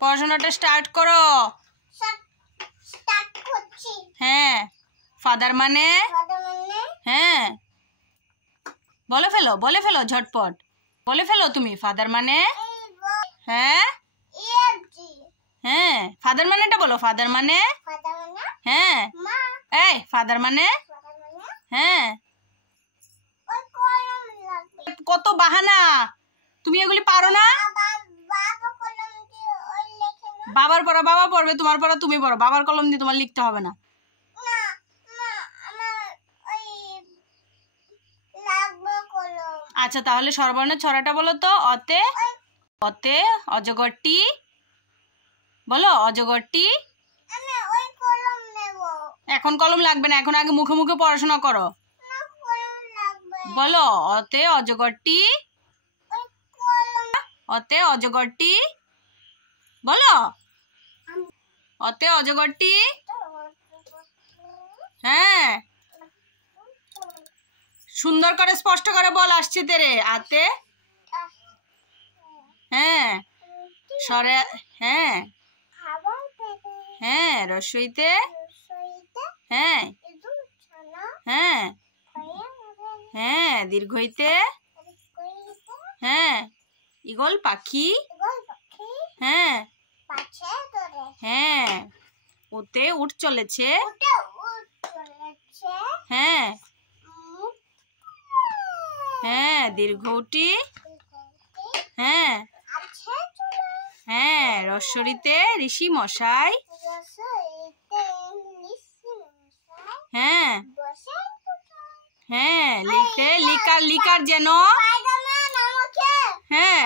পড়াশোনাটা স্টার্ট করো। হ্যাঁ, ফাদার মানে? হ্যাঁ, বলে ফেলো ঝটপট বলে ফেলো তুমি। ফাদার মানে? হ্যাঁ হ্যাঁ, ফাদার মানেটা বলো। ফাদার মানে? হ্যাঁ। এই ফাদার মানে? হ্যাঁ। কত বাহানা, তুমি এগুলি পারো না? বাবার পড়া বাবা পড়বে, তোমার পড়া তুমি পড়ো। বাবার কলম দিয়ে তোমার লিখতে হবে না। আচ্ছা, তাহলে স্বরবর্ণের ছড়াটা বলো তো। অতে অতে অজগরটি বলো। অজগরটি। এখন কলম লাগবে না, এখন আগে মুখে মুখে পড়াশোনা করো। বলো অতে অজগরটি। অতে অজগরটি বলো। অতে অজগরটি। হ্যাঁ, সুন্দর করে স্পষ্ট করে বল। আসছে তেরে। আতে। হ্যাঁ, সরে। হ্যাঁ হ্যাঁ, রস্বইতে। হ্যাঁ হ্যাঁ হ্যাঁ, দীর্ঘইতে। হ্যাঁ, ঈগল পাখি। হ্যাঁ হ্যাঁ, ওতে উঠ চলেছে। হ্যাঁ হ্যাঁ, দীর্ঘটি। হ্যাঁ হ্যাঁ, রস্বরিতে ঋষি মশাই। হ্যাঁ হ্যাঁ, লিতে লিকার যেন। হ্যাঁ,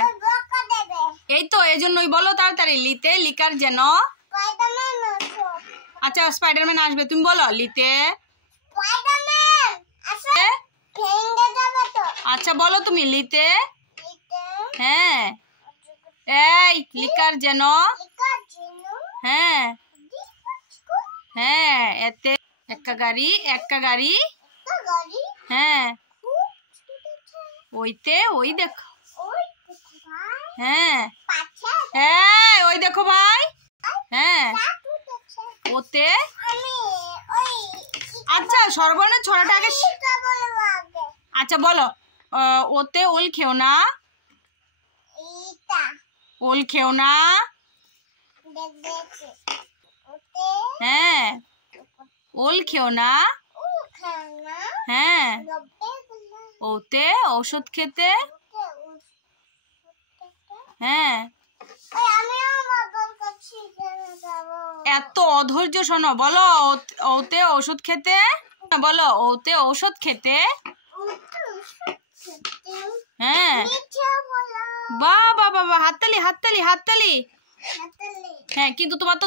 এই তো এজন্যই বলো তাড়াতাড়ি। লিতে লিকার যেন। আচ্ছা, স্পাইডারম্যান আসবে, তুমি বলো। লিতে। আচ্ছা বলো তুমি। লিতে। হ্যাঁ, এই লিকার যেন। হ্যাঁ হ্যাঁ, এতে একটা গাড়ি। হ্যাঁ, ওইতে ওই দেখো। হ্যাঁ হ্যাঁ, ওই দেখো ভাই। হ্যাঁ, ওতে। আচ্ছা, স্বরবর্ণের ছড়াটা আগে। আচ্ছা বলো। ওতে ওল খেও না। ওল খেও না। হ্যাঁ, ওল খেও না। হ্যাঁ, ওতে ঔষধ খেতে। হ্যাঁ, এত অধৈর্য শোনো। বলো ওতে ওষুধ খেতে বলো। ওতে ঔষধ খেতে। হ্যাঁ, বাহ বাহ বাহ, হাততালি। হ্যাঁ, কিন্তু তোমার তো